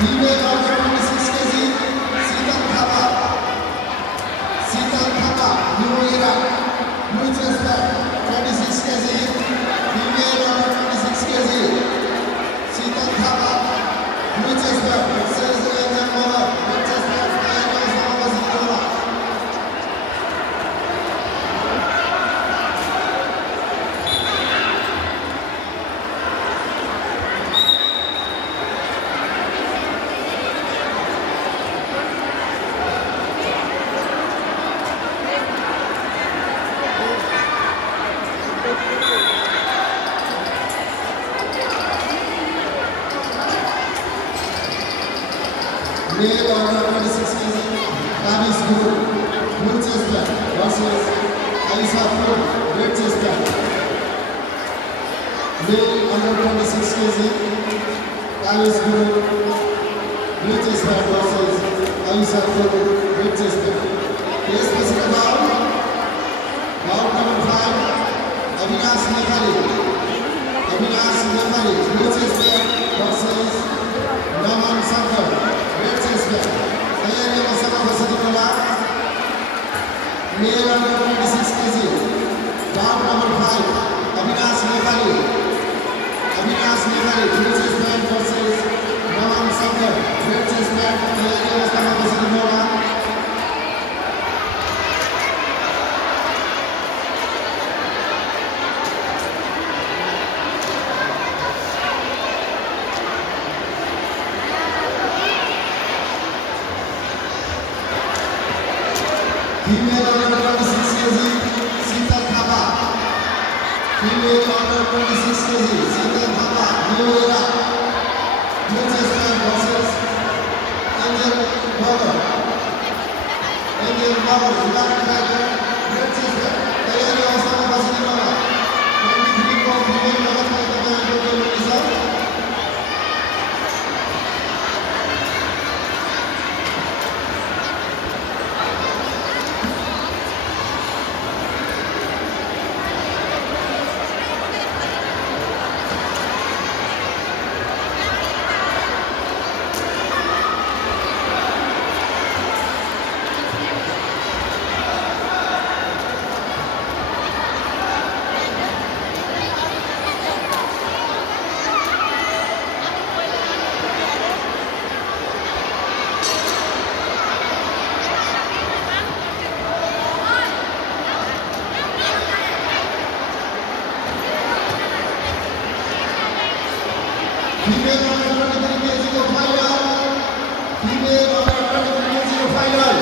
Female under 26 kg, Sitan Thapa, New Era, blue chest band, 26 kg. Female under 26 kg, Sitan Thapa, blue chest band, says the young mother, blue chest band, male under 26 kg, Travis Guru, blue chest band versus Alisa Flo, red chest band. Male under 26 kg, Travis Guru, blue chest band versus Alisa Flo, red chest band. Yes, Mr. Bound number 5, Avinash Nepali, blue chest band versus Naman Sankar, red chest band. Tayari bersama bersama bola. Male under 26 kg, round number 5, Avinash Nepali, blue chest band versus Naman Sankar, red chest band. Tayari bersama bersama bola. Female under 26 kg, Sitan Thapa. Female under 26 kg, Sitan Thapa, New Era, blue chest band versus Angel Bauer, United Tiger, red chest band. Tayari bersama bersama bola. 23 for female level title result. Female under 23 kg final. Female under 23 kg final.